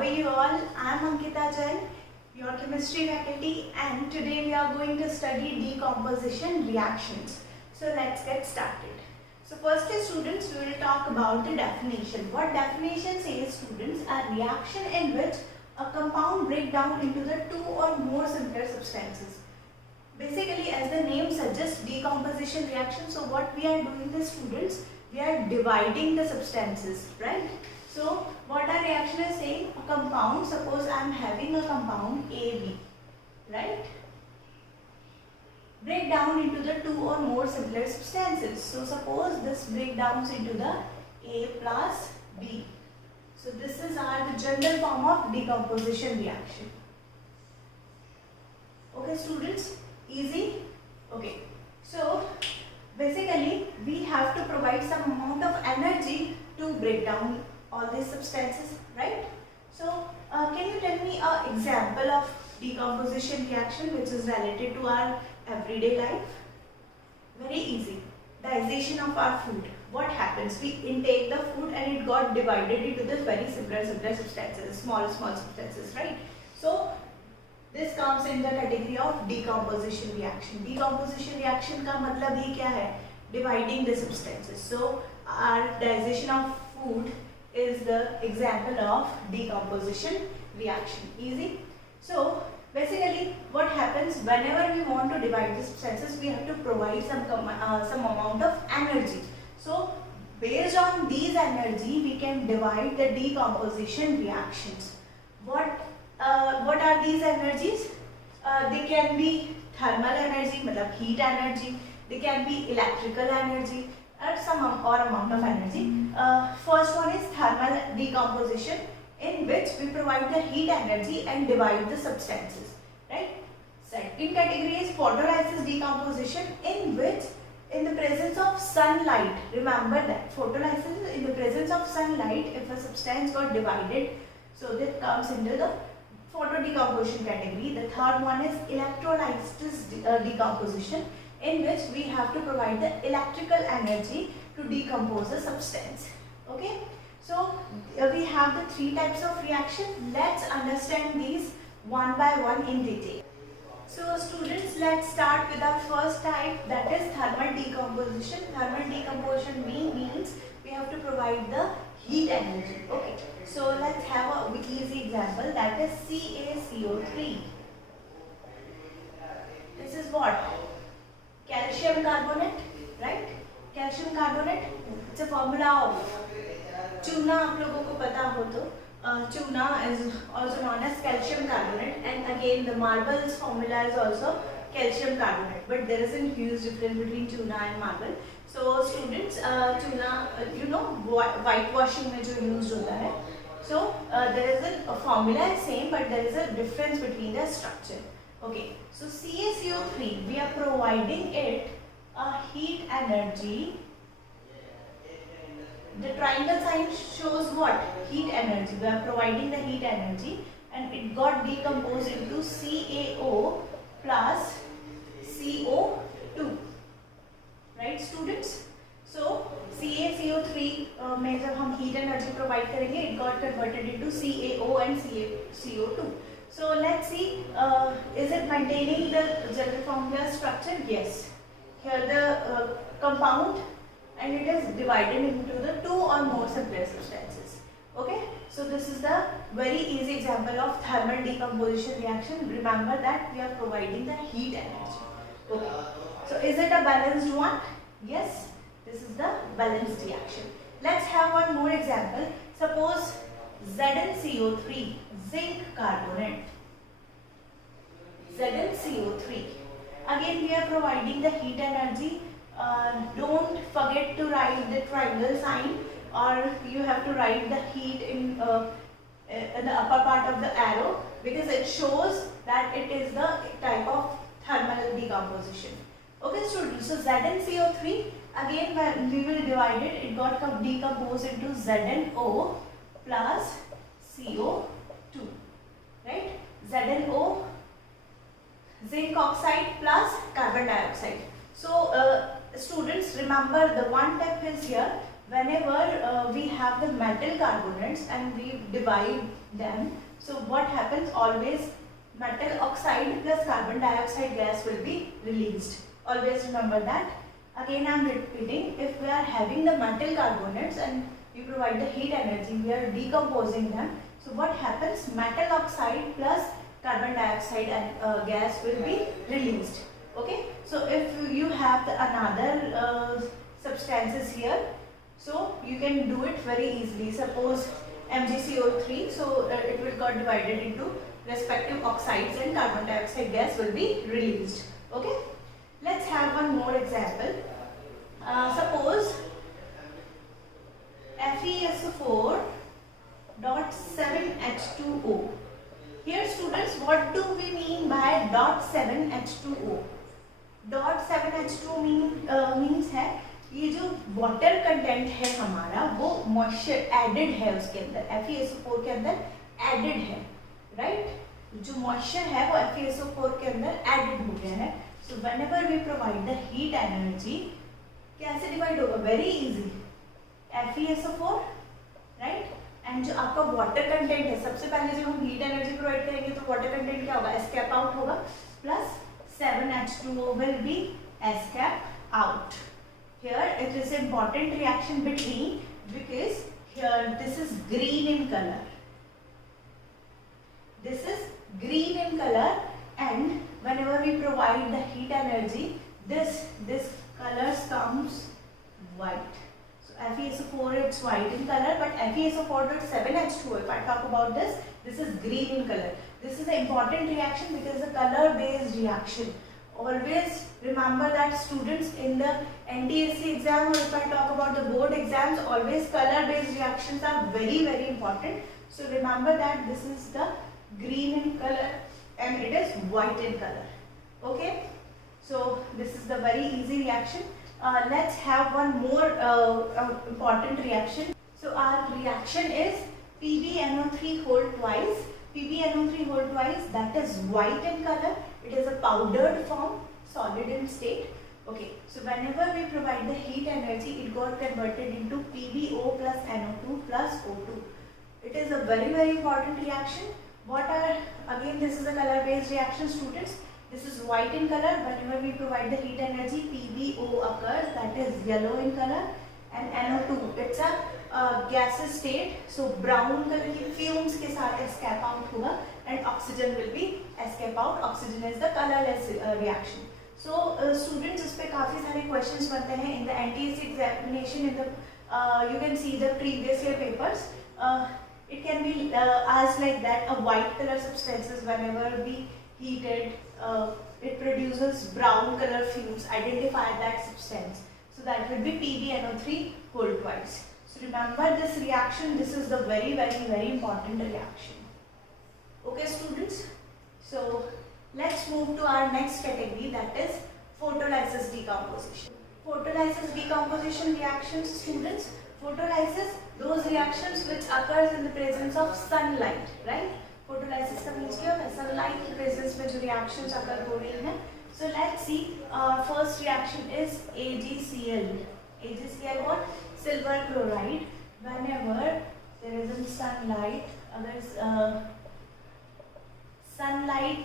are you all? I am Ankita Jain, your chemistry faculty, and today we are going to study decomposition reactions. So let's get started. So firstly students, we will talk about the definition. What definition says students? A reaction in which a compound breaks down into the two or more simpler substances. Basically, as the name suggests, decomposition reaction. So what we are doing is students, we are dividing the substances, right? So what our reaction is saying, a compound, suppose I am having a compound AB, right? Break down into the two or more simpler substances. So suppose this breakdowns into the A plus B. So this is our the general form of decomposition reaction. Okay students, easy? Okay. So basically we have to provide some amount of energy to break down all these substances, right? So can you tell me an example of decomposition reaction which is related to our everyday life? Very easy. Digestion of our food. What happens? We intake the food and it got divided into this very simpler substances, small substances, right? So this comes in the category of decomposition reaction. Decomposition reaction का मतलब ही क्या है? Dividing the substances. So our digestion of food is the example of decomposition reaction. Easy? So basically what happens whenever we want to divide the substances, we have to provide some amount of energy. So based on these energy we can divide the decomposition reactions. What are these energies? They can be thermal energy, मतलब heat energy. They can be electrical energy or some amount of energy. First one is thermal decomposition, in which we provide the heat energy and divide the substances, right? Second category is photolysis decomposition, in which in the presence of sunlight, remember that photolysis is in the presence of sunlight. If a substance got divided, so that comes into the photo decomposition category. The third one is electrolysis decomposition, in which we have to provide the electrical energy to decompose a substance. Okay, so we have the three types of reaction. Let's understand these one by one in detail. So students, let's start with our first type, that is thermal decomposition. Thermal decomposition means we have to provide the heat energy. Okay, so let's have a easy example, that is CaCO3. This is what? Calcium carbonate, right? Calcium carbonate, it's a formula of चूना. आप लोगों को पता हो तो चूना is also known as calcium carbonate, and again the marbles formula is also calcium carbonate, but there is a huge difference between tuna and marble. So students, tuna, you know, whitewashing में जो used होता है, so there is a formula is same, but there is a difference between the structure. Okay, so CaCO3, we are providing it a heat energy. The triangle sign shows what? Heat energy. We are providing the heat energy, and it got decomposed into CaO plus CO2. Right students? So CaCO3 में जब हम heat energy provide करेंगे, it got converted into CaO and CO2. So let's see, is it maintaining the general formula structure? Yes. Here the compound, and it is divided into the two or more simpler substances. Okay, so this is the very easy example of thermal decomposition reaction. Remember that we are providing the heat energy. Okay, so is it a balanced one? Yes, this is the balanced reaction. Let's have one more example. Suppose ZnCO3, zinc carbonate. ZnCO3. Again we are providing the heat energy. Don't forget to write the triangle sign, or you have to write the heat in the upper part of the arrow, because it shows that it is the type of thermal decomposition. Okay students, so ZnCO3, again when we will divide it, it got decomposed into ZnO plus CO2, right? ZnO, zinc oxide plus carbon dioxide. So students, remember the one step is here, whenever we have the metal carbonates and we divide them, so what happens, always metal oxide plus carbon dioxide gas will be released. Always remember that. Again I am repeating, if we are having the metal carbonates and we provide the heat energy, we are decomposing them. So what happens, metal oxide plus carbon dioxide and gas will be released. Okay, so if you have the another substances here, so you can do it very easily. Suppose MgCO3, so it will got divided into respective oxides and carbon dioxide gas will be released. Okay, let's have one more example. Suppose FeSO4 dot 7H2O. Here students, what do we mean by dot 7H2O? Dot 7H2 means है ये जो water content है हमारा वो moisture added है उसके अंदर, FeSO4 के अंदर एडेड है, राइट? जो मॉइस्चर है वो FeSO4 के अंदर एडेड हो गया है. So whenever we provide the heat energy, कैसे डिवाइड होगा? Very easy, FeSO4, right, and जो आपका वाटर कंटेंट है, सबसे पहले जब हम हीट एनर्जी प्रोवाइड करेंगे तो वाटर कंटेंट क्या होगा? एस्केप आउट होगा, plus 7H2O will be escape out. Here it is important reaction between, because here this is green in color. This is green in color, and whenever we provide the heat energy, this colors comes white. So FeSO4 it's white in color, but FeSO4 with 7H2O, if I talk about this is green in color. This is an important reaction because the color based reaction. Always remember that students in the NTSC exam, or if I talk about the board exams, always color based reactions are very important. So remember that this is the green in color and it is white in color. Okay, so this is the very easy reaction. Let's have one more important reaction. So our reaction is PbNO3 whole twice. PbNO3 whole twice, that is white in color. It is a powdered form, solid in state. Okay, so whenever we provide the heat energy, it got converted into PbO plus NO2 plus O2. It is a very important reaction. What are, again this is a color based reaction students. This is white in color. Whenever we provide the heat energy, PbO occurs, that is yellow in color, and NO2 it's a gaseous state, so brown color की fumes के साथ escape out होगा, and oxygen will be escape out. Oxygen is the colorless reaction. So students, इस पे काफी सारे questions बनते हैं in the NTSC examination. In the you can see the previous year papers. It can be asked like that: a white color substances, whenever we heat it, it produces brown color fumes. Identify that substance. So that will be PbNO3 whole twice. So remember this reaction, this is the very important reaction. Okay students, so let's move to our next category, that is photolysis decomposition. Photolysis decomposition reactions students. Photolysis, those reactions which occurs in the presence of sunlight, right? Photolysis का means क्या होता है? Sunlight की presence में जो reactions occur हो रही हैं. So let's see, first reaction is AgCl. AgCl what? Silver chloride. Whenever there is in sunlight, अगर sunlight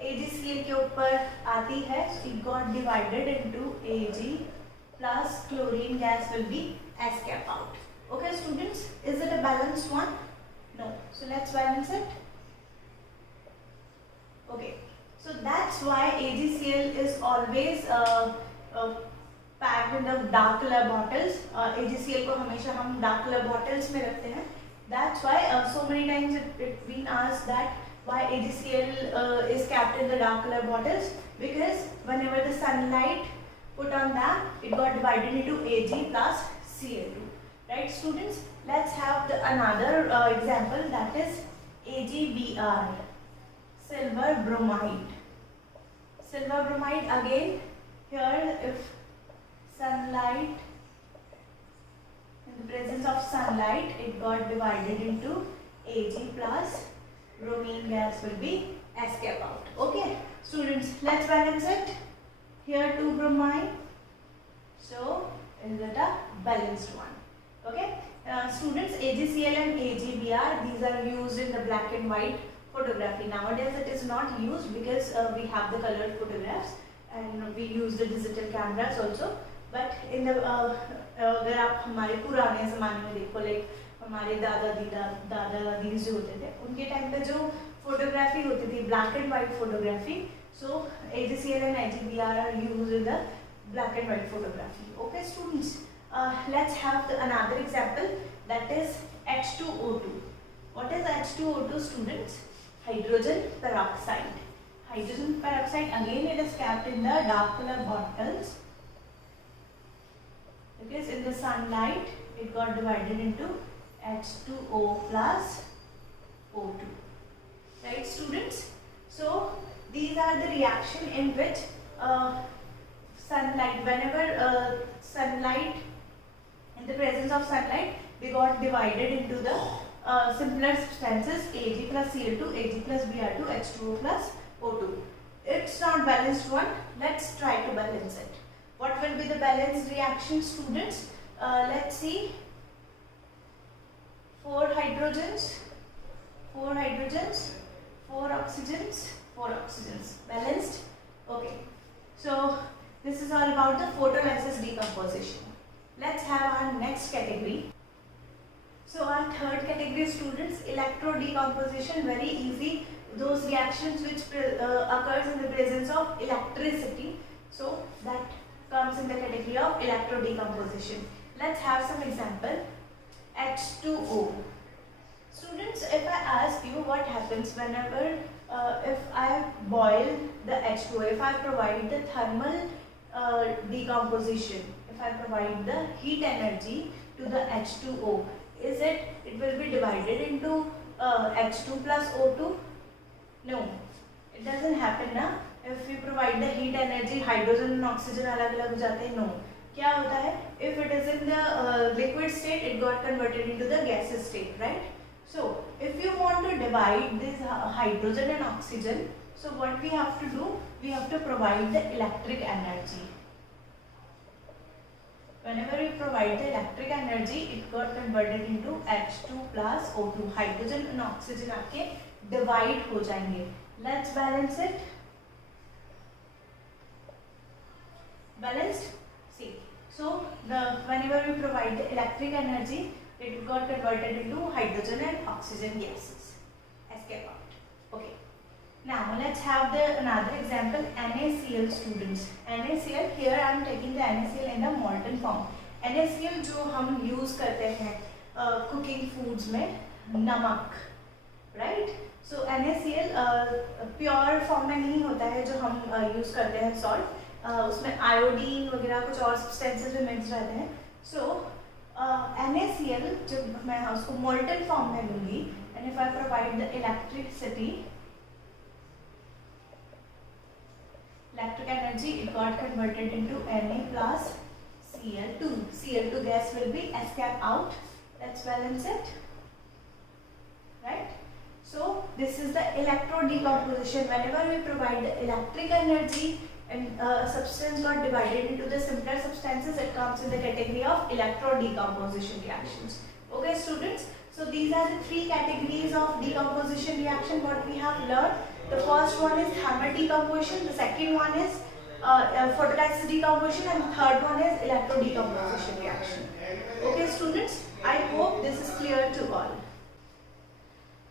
AgCl के ऊपर आती है, it got divided into Ag plus chlorine gas will be escape out. Okay students, is it a balanced one? No. So let's balance it. Okay. So that's why AgCl is always packed in the dark color bottles. AgCl को हमेशा हम dark color bottles में रखते हैं. That's why so many times it been asked that why AgCl is kept in the dark color bottles, because whenever the sunlight put on that, it got divided into Ag plus Cl2. Right students? Let's have another example, that is AgBr, silver bromide. Silver bromide, again here if sunlight, in the presence of sunlight, it got divided into Ag plus bromine gas will be escape out. Okay students, let's balance it. Here 2 bromine, so is it a balanced one? Students, AGCL and AGBR, these are used in the black and white photography. Nowadays it is not used because we have the colored photographs and we use the digital cameras also. But in the अगर आप हमारे पुराने ज़माने में देखो, like हमारे दादा दादी जो होते थे उनके टाइम पे जो फोटोग्राफी होती थी, black and white photography, so AGCL and AGBR are used in the black and white photography. Okay students, let's have another example, that is H2O2. What is H2O2 students? Hydrogen peroxide. Hydrogen peroxide, again it is kept in the dark color bottles because in the sunlight it got divided into H2O plus O2. Right students? So these are the reaction in which sunlight, whenever sunlight, in the presence of sunlight, they got divided into the simpler substances Ag plus Cl2, Ag plus Br2, H2O plus O2. It's not balanced one. Let's try to balance it. What will be the balanced reaction students? Let's see. 4 hydrogens, 4 oxygens, 4 oxygens. Balanced? Okay. So this is all about the photolysis decomposition. Let's have our next category. So our third category students, electrodecomposition, very easy. Those reactions which occurs in the presence of electricity. So that comes in the category of electrodecomposition. Let's have some example. H2O. Students, if I ask you what happens whenever if I boil the H2O, if I provide the thermal decomposition, if I provide the heat energy to the H2O, it will be divided into H2 plus O2? No, it doesn't happen ना. If we provide the heat energy, hydrogen and oxygen अलग अलग हो जाते हैं. No, क्या होता है? If it is in the liquid state, it got converted into the gaseous state, right? So if you want to divide this hydrogen and oxygen, so what we have to do? We have to provide the electric energy. Whenever we provide the electric energy, it got converted into H2 plus O2. Hydrogen and oxygen आपके divide हो जाएंगे. Let's balance it. Balanced? See. So whenever we provide the electric energy, it got converted into hydrogen and oxygen gases. Escape out. Okay. Now let's have another example, NaCl students. NaCl, here I am taking the NaCl in the molten form. NaCl जो हम use करते हैं cooking foods में, नमक, right? So NaCl pure form में नहीं होता है जो हम use करते हैं salt. उसमें iodine वगैरह कुछ और substances भी mixed रहते हैं. So NaCl जब मैं उसको molten form में लूँगी, and if I provide the electric energy, it got converted into Na plus Cl2. Cl2 gas will be escape out. Let's balance it. Right? So this is the electrodecomposition. Whenever we provide the electric energy and substance got divided into the simpler substances, it comes in the category of electrodecomposition reactions. Okay students, so these are the 3 categories of decomposition reaction what we have learned. The first one is thermal decomposition, the second one is photolysis decomposition, and the third one is electrodecomposition reaction. Okay students, I hope this is clear to all.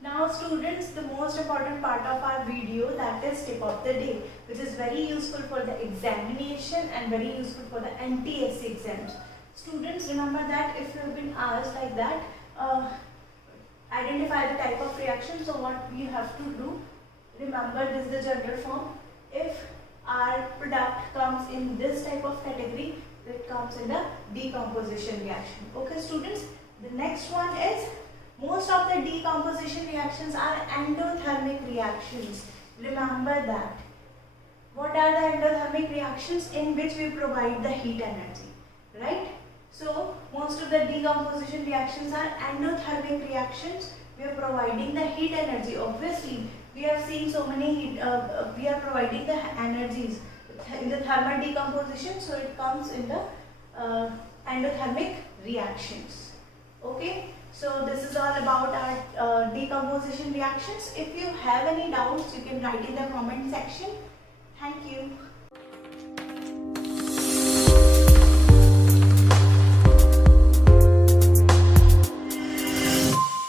Now students, the most important part of our video, that is tip of the day, which is very useful for the examination and very useful for the NTSC exams. Students, remember that if you have been asked like that, identify the type of reaction, so what you have to do, remember this is the general form. If our product comes in this type of category, it comes in the decomposition reaction. Okay students, the next one is, most of the decomposition reactions are endothermic reactions. Remember that. What are the endothermic reactions? In which we provide the heat energy, right? So most of the decomposition reactions are endothermic reactions. We are providing the heat energy. Obviously, we have seen so many heat, we are providing the energies in the thermal decomposition, so it comes in the endothermic reactions. Okay, so this is all about our decomposition reactions. If you have any doubts, you can write in the comment section. Thank you.